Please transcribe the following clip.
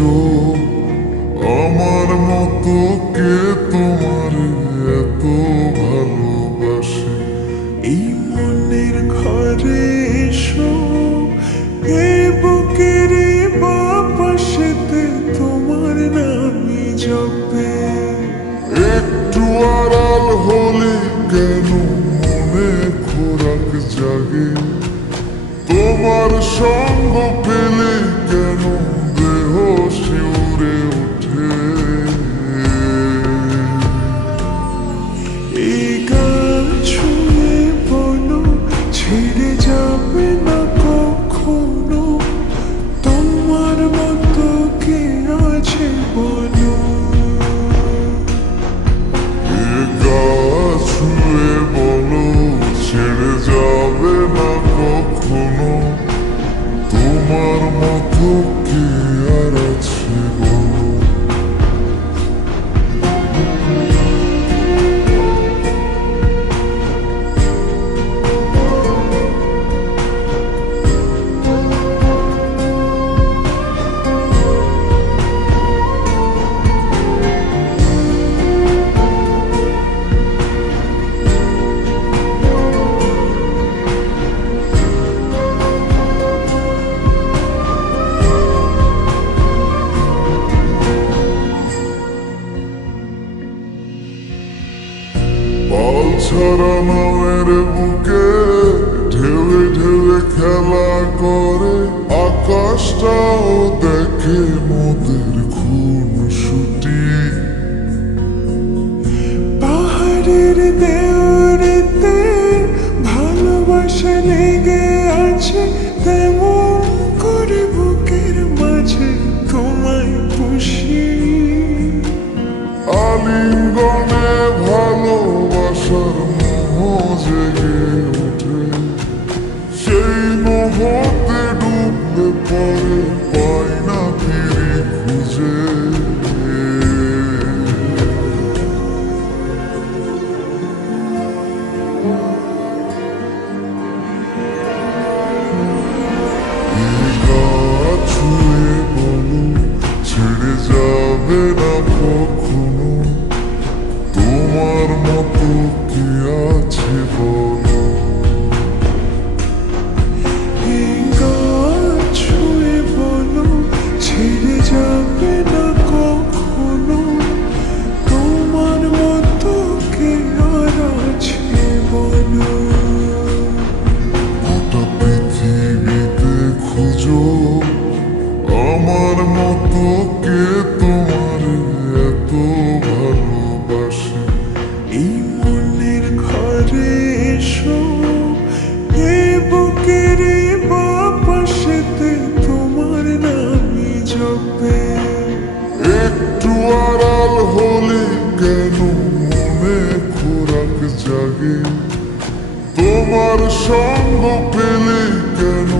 খুঁজো আমার মতো কে তোমার এত ভালোবাসে। এই মনের ঘরে এসো, এই বুকের বাপাশেতে তোমার নামই জপে। একটু আড়াল হলে কেন মনে খোরাক জাগে, তোমার সঙ্গ পেলে কেন দেহ শিউরে ওঠে। এই গান ছুঁয়ে বলো ছেড়ে যাবে না কখনো, তোমার মতো কে আছে বলো। এই গান ছুঁয়ে বলো ছেড়ে যাবে না কখনো, তোমার মতো কে আর আছে বলো। পাল ছাড়া নামের বুকে ঢেউে ঢেউে খেলা করে, আকাশটাও দেখে মোদের খুন ছুটি। পাহাড়ের দেওরেতে ভালোবাসা লেগে আছে, তেমন করে বুকের মাঝে তোমায় পুষি। আলিঙ্গনে ভালোবাসার মোহ জেগে ওঠে, সেই মোহতে ডুবলে পরে পাই না ফিরে খুঁজে। এই গান ছুঁয়ে বলো ছেড়ে যাবে না কখনো, তোমার মতো কে আছে বলো। এই গান ছুঁয়ে বলো ছেড়ে যাবে না কখনো, তোমার মতো কে আর আছে বলো। গোটা পৃথিবীতে খুঁজো আমার মতো কে তোমার এত ভালোবাসে। এই মনের ঘরে এসো, এই বুকের বাপাশেতে তোমার নামই জপে। একটু আড়াল হলে কেন মনে খোরাক জাগে, তোমার সঙ্গ পেলে কেন